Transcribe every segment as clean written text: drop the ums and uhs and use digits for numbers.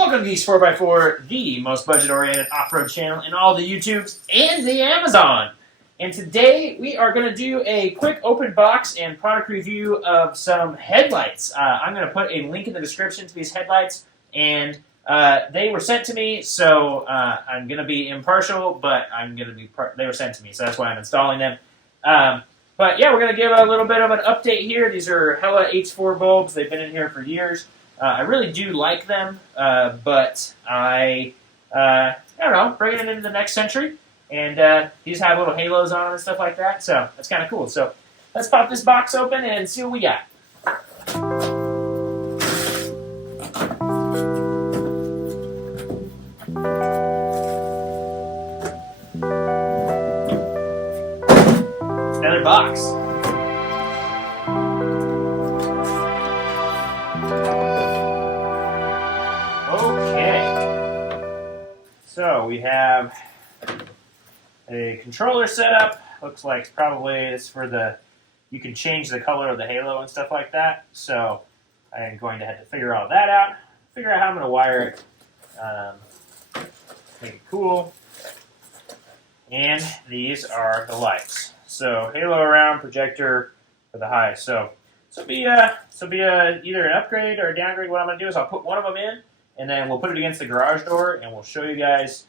Welcome to Geeks 4x4, the most budget-oriented off-road channel in all the YouTubes and the Amazon. And today we are going to do a quick open box and product review of some headlights. I'm going to put a link in the description to these headlights, and they were sent to me, so I'm going to be impartial, but they were sent to me, so that's why I'm installing them. But yeah, we're going to give a little bit of an update here. These are Hella H4 bulbs. They've been in here for years. I really do like them, but I don't know, bringing it into the next century, and these have little halos on them and stuff like that, so that's kind of cool. So let's pop this box open and see what we got. Another box. So we have a controller setup. Looks like probably it's for you can change the color of the halo and stuff like that. So I am going to have to figure all that out. Figure out how I'm going to wire it. Make it cool. And these are the lights. So halo around, projector for the high. So this will be either an upgrade or a downgrade. What I'm going to do is I'll put one of them in, and then we'll put it against the garage door, and we'll show you guys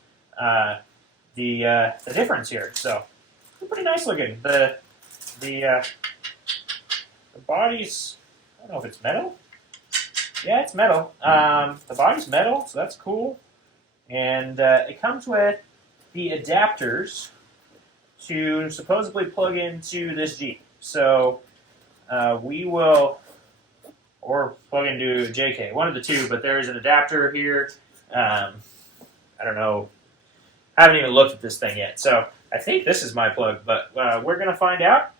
the difference here. So they're pretty nice looking. The body's, I don't know if it's metal. Yeah, it's metal. The body's metal, so that's cool. And it comes with the adapters to supposedly plug into this Jeep. So we will, or plug into JK, one of the two, but there is an adapter here. I don't know. I haven't even looked at this thing yet. So I think this is my plug, but we're going to find out,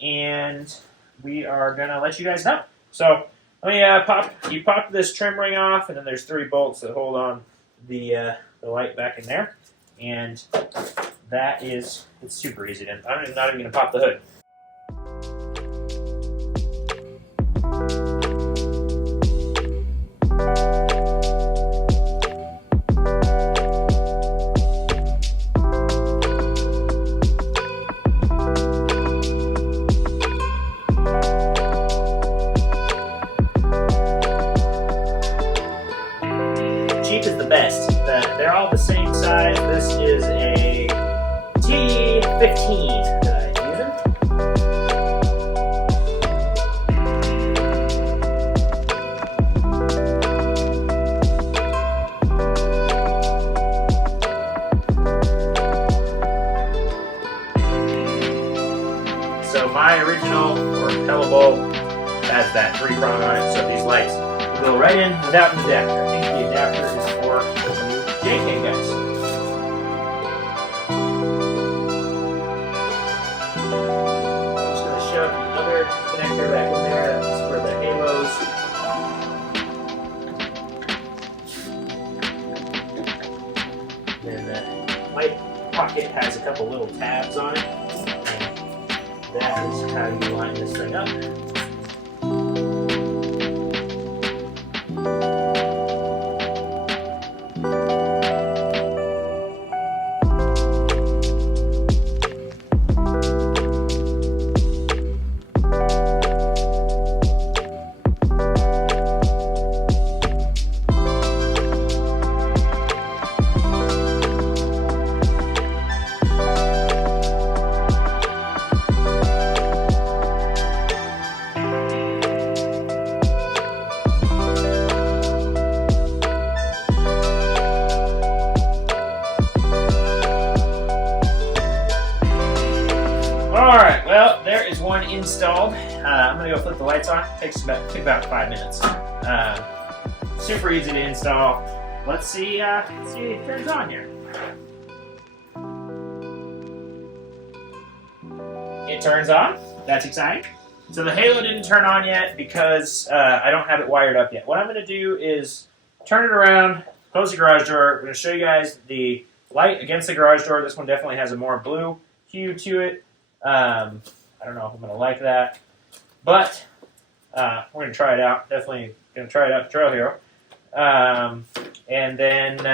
and we are going to let you guys know. So let me pop this trim ring off, and then there's 3 bolts that hold on the light back in there. And it's super easy. I'm not even going to pop the hood. Jeep is the best. They're all the same size. This is a T15 that I'm using. So my original, or Hella bulb, has that 3-prong on it, so these lights go right in without an adapter. I think the adapter is for the new JK guys. I'm just going to shove the other connector back in there. That's for the halos. Then the light pocket has a couple little tabs on it. And that is how you line this thing up. Alright, well, there is one installed. I'm going to go flip the lights on. It takes about 5 minutes. Super easy to install. Let's see if it turns on here. It turns on. That's exciting. So the halo didn't turn on yet because I don't have it wired up yet. What I'm going to do is turn it around, close the garage door. We're going to show you guys the light against the garage door. This one definitely has a more blue hue to it. I don't know if I'm going to like that, but we're going to try it out. Definitely going to try it out the Trail Hero. And And then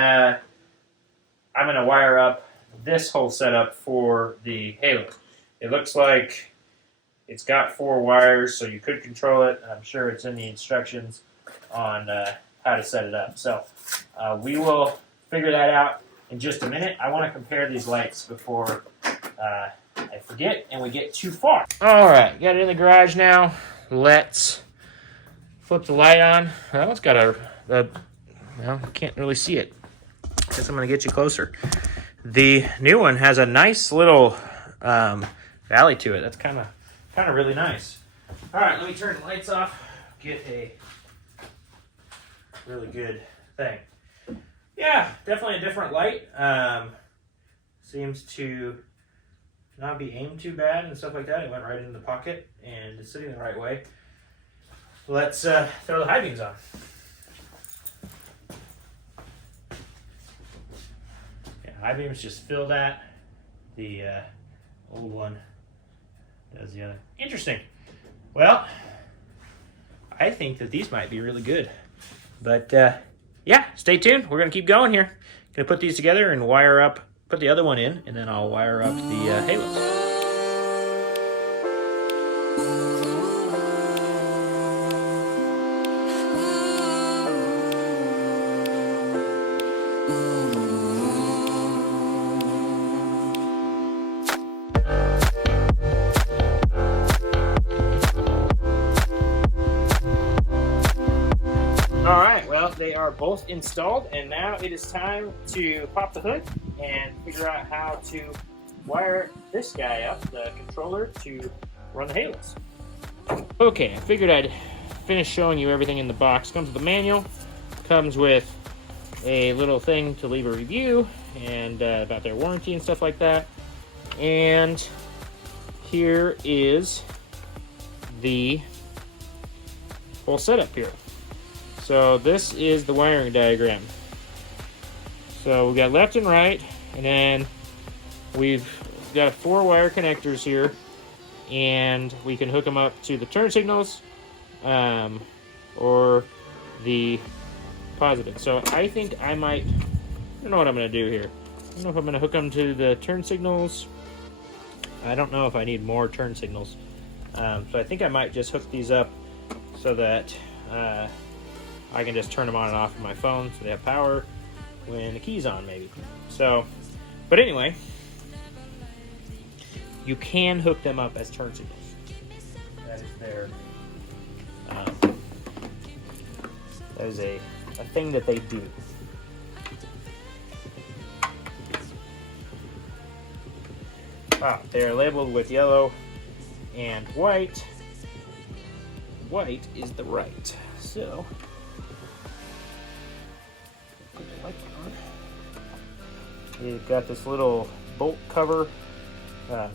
I'm going to wire up this whole setup for the halo. It looks like it's got 4 wires, so you could control it. I'm sure it's in the instructions on how to set it up. So we will figure that out in just a minute. I want to compare these lights before I forget and we get too far. All right, got it in the garage now. Let's flip the light on. Well, it's got well, can't really see it. Guess I'm going to get you closer. The new one has a nice little valley to it. That's kind of really nice. All right, let me turn the lights off. Get a really good thing. Yeah, definitely a different light. Seems to not be aimed too bad and stuff like that. It went right in the pocket and it's sitting the right way. Let's throw the high beams on. Yeah, high beams just fill that. The old one does the other. Interesting. Well, I think that these might be really good. But yeah, stay tuned. We're going to keep going here. Going to put these together and wire up, put the other one in, and then I'll wire up the halos. They are both installed, and now it is time to pop the hood and figure out how to wire this guy up, the controller, to run the halos. Okay, I figured I'd finish showing you everything in the box. Comes with a manual, comes with a little thing to leave a review and about their warranty and stuff like that. And here is the whole setup here. So this is the wiring diagram. So we got left and right, and then we've got 4 wire connectors here, and we can hook them up to the turn signals or the positive. So I think I don't know what I'm going to do here. I don't know if I'm going to hook them to the turn signals. I don't know if I need more turn signals. So I think I might just hook these up so that I can just turn them on and off on my phone so they have power when the key's on, maybe. So, but anyway, you can hook them up as turn signals. That is their, that is a thing that they do. They are labeled with yellow and white. White is the right. So, put the light on. You've got this little bolt cover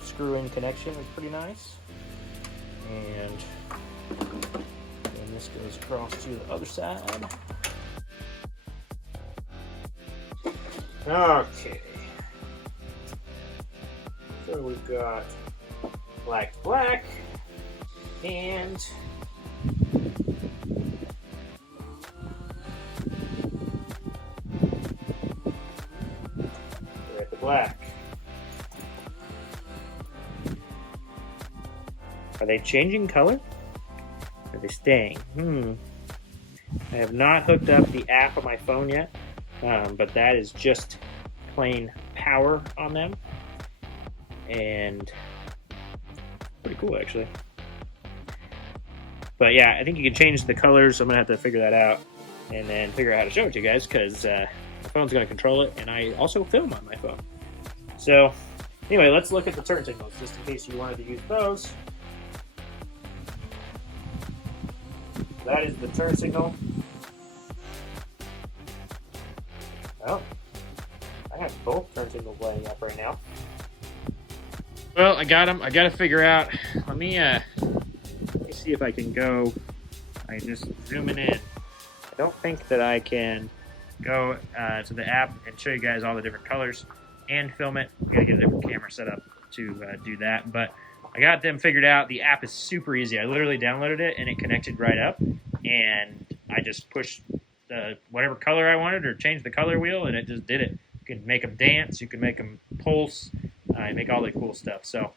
screw-in connection. It's pretty nice. And then this goes across to the other side. Okay. So we've got black to black and red to black. Are they changing color? Are they staying? I have not hooked up the app on my phone yet, but that is just plain power on them. And pretty cool, actually. But yeah, I think you can change the colors. I'm gonna have to figure that out and then figure out how to show it to you guys, because my phone's gonna control it, and I also film on my phone. So anyway, let's look at the turn signals just in case you wanted to use those. That is the turn signal. Oh, I have both turn signals lighting up right now. Well, I got them. I got to figure out. Let me see if I can go. I can just zoom it in. I don't think that I can go to the app and show you guys all the different colors and film it. We gotta get a different camera set up to do that. But I got them figured out. The app is super easy. I literally downloaded it and it connected right up. And I just pushed whatever color I wanted, or change the color wheel, and it just did it. You can make them dance, you can make them pulse, you make all the cool stuff. So,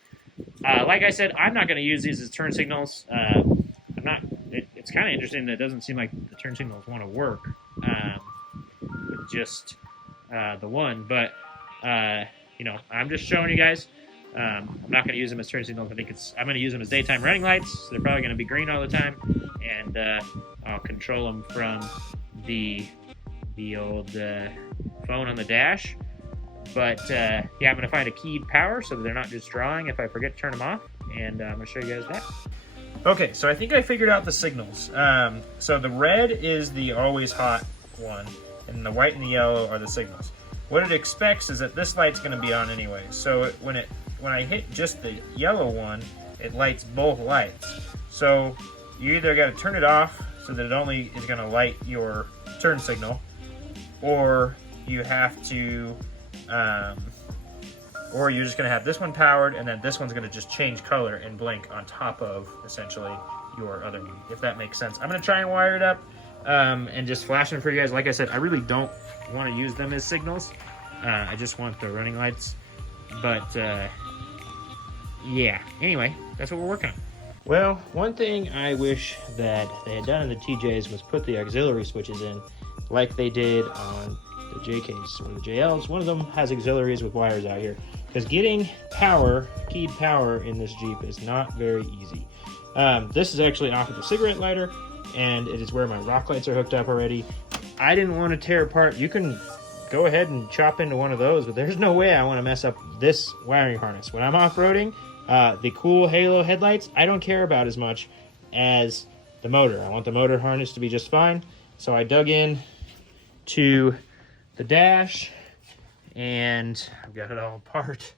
like I said, I'm not going to use these as turn signals. I'm not. It's kind of interesting that it doesn't seem like the turn signals want to work with just the one, but I'm just showing you guys. I'm not going to use them as turn signals. I'm going to use them as daytime running lights. So they're probably going to be green all the time, and I'll control them from the old phone on the dash. But I'm going to find a keyed power so that they're not just drawing if I forget to turn them off, and I'm going to show you guys that. Okay, so I think I figured out the signals. So the red is the always hot one, and the white and the yellow are the signals. What it expects is that this light's going to be on anyway. So when I hit just the yellow one, it lights both lights. So you either got to turn it off so that it only is going to light your turn signal, or you have to, or you're just going to have this one powered, and then this one's going to just change color and blink on top of essentially your other one, if that makes sense. I'm going to try and wire it up and just flash them for you guys. Like I said, I really don't want to use them as signals. I just want the running lights. But yeah, anyway, that's what we're working on. Well, one thing I wish that they had done in the TJs was put the auxiliary switches in like they did on the JKs or the JLs. One of them has auxiliaries with wires out here, because getting power, keyed power in this Jeep is not very easy. This is actually off of the cigarette lighter, and it is where my rock lights are hooked up already. I didn't want to tear apart. You can go ahead and chop into one of those, but there's no way I want to mess up this wiring harness. When I'm off-roading, the cool halo headlights, I don't care about as much as the motor. I want the motor harness to be just fine. So I dug in to the dash, and I've got it all apart,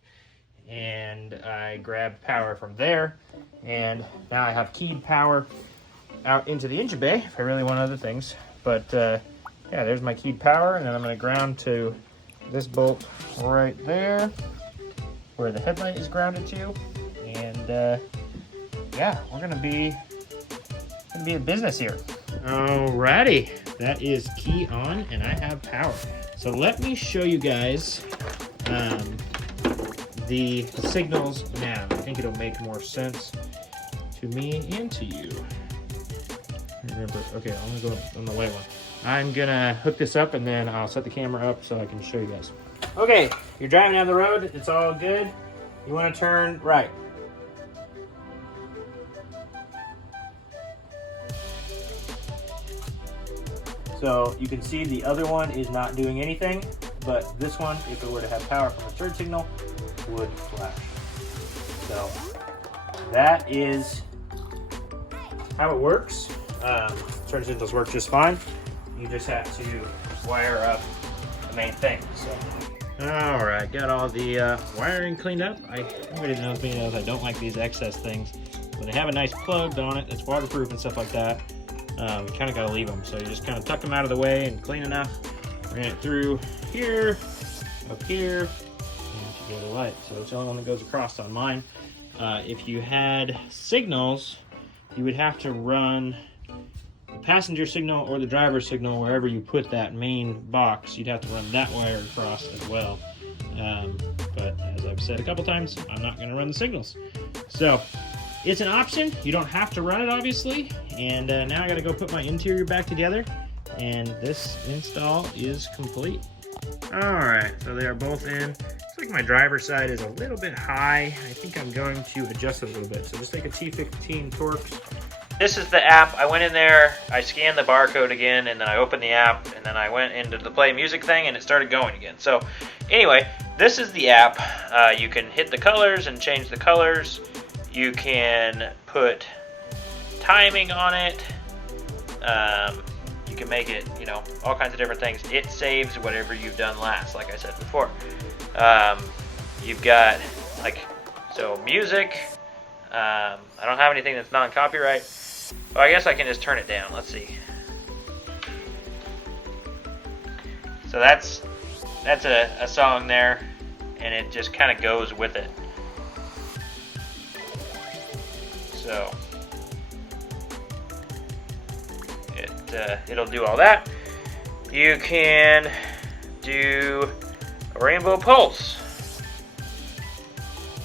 and I grabbed power from there, and now I have keyed power out into the engine bay if I really want other things. But yeah, there's my keyed power, and then I'm going to ground to this bolt right there where the headlight is grounded to, and yeah, we're going to be in business here. Alrighty, that is key on, and I have power. So let me show you guys the signals now. I think it'll make more sense to me and to you. Remember, okay, I'm gonna go on the white one. I'm gonna hook this up, and then I'll set the camera up so I can show you guys. Okay, you're driving down the road, it's all good. You wanna turn right. So you can see the other one is not doing anything, but this one, if it were to have power from a third signal, would flash. So that is how it works. Turn signals work just fine. You just have to wire up the main thing. So, all right, got all the wiring cleaned up. Everybody knows me knows I don't like these excess things. When they have a nice plug on it that's waterproof and stuff like that, you kind of got to leave them. So you just kind of tuck them out of the way and clean enough. Ran it through here, up here, and you get a light. So it's the only one that goes across on mine. If you had signals, you would have to run the passenger signal or the driver signal wherever you put that main box. You'd have to run that wire across as well. But as I've said a couple times, I'm not going to run the signals. So it's an option. You don't have to run it, obviously. And now I got to go put my interior back together, and this install is complete. All right, so they are both in. Looks like my driver's side is a little bit high. I think I'm going to adjust it a little bit. So just take a T15 Torx. This is the app. I went in there, I scanned the barcode again, and then I opened the app, and then I went into the play music thing, and it started going again. So anyway, this is the app. You can hit the colors and change the colors. You can put timing on it. You can make it, all kinds of different things. It saves whatever you've done last, like I said before. You've got, music. I don't have anything that's non-copyright. Oh, I guess I can just turn it down. Let's see. So that's a song there, and it just kind of goes with it. So it'll do all that. you can do a rainbow pulse.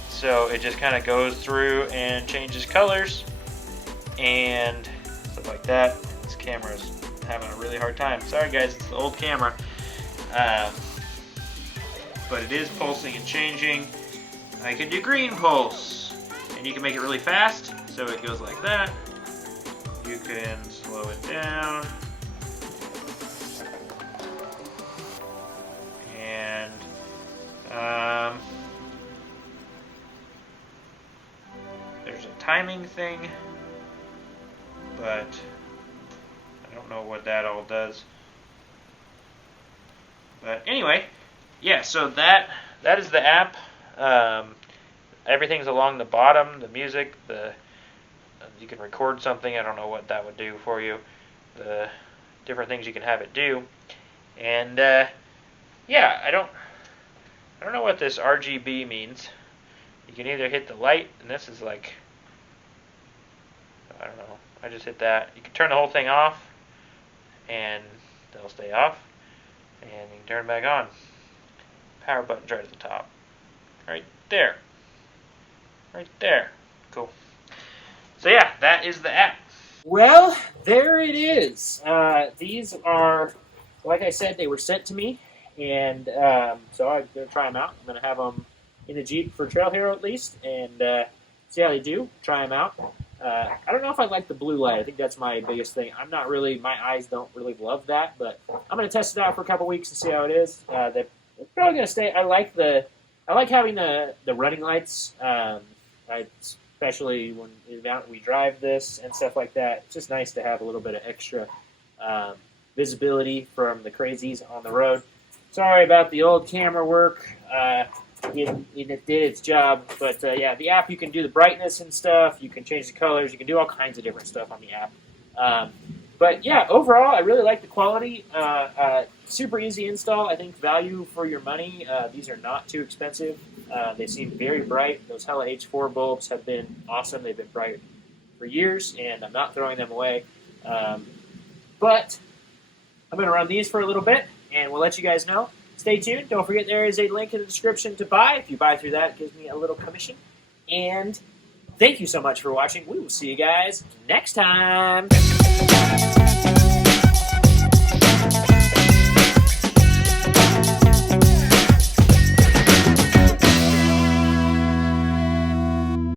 So it just kind of goes through and changes colors and stuff like that. This camera's having a really hard time. Sorry guys, it's the old camera. But it is pulsing and changing. I can do green pulse, and you can make it really fast, so it goes like that. You can slow it down. And there's a timing thing, but I don't know what that all does. But anyway, yeah, so that is the app. Everything's along the bottom, the music, you can record something. I don't know what that would do for you. The different things you can have it do. And yeah, I don't know what this RGB means. You can either hit the light, and this is like, I don't know, I just hit that. You can turn the whole thing off, and they'll stay off, and you can turn it back on. Power button's right at the top. Right there. Right there. Cool. So yeah, that is the app. Well, there it is. These are, like I said, they were sent to me, and so I'm going to try them out. I'm going to have them in the Jeep for Trail Hero at least, and see how they do. Try them out. I don't know if I like the blue light. I think that's my biggest thing. I'm not really, my eyes don't really love that, but I'm going to test it out for a couple weeks and see how it is. They're probably going to stay. I like having the running lights, especially when we drive this and stuff like that. It's just nice to have a little bit of extra visibility from the crazies on the road. Sorry about the old camera work. It did its job, but yeah, the app, you can do the brightness and stuff. You can change the colors. You can do all kinds of different stuff on the app. But yeah, overall, I really like the quality. Super easy install. I think value for your money. These are not too expensive. They seem very bright. Those Hella H4 bulbs have been awesome. They've been bright for years, and I'm not throwing them away. But I'm going to run these for a little bit, and we'll let you guys know. Stay tuned. Don't forget there is a link in the description to buy. If you buy through that, it gives me a little commission. And thank you so much for watching. We will see you guys next time.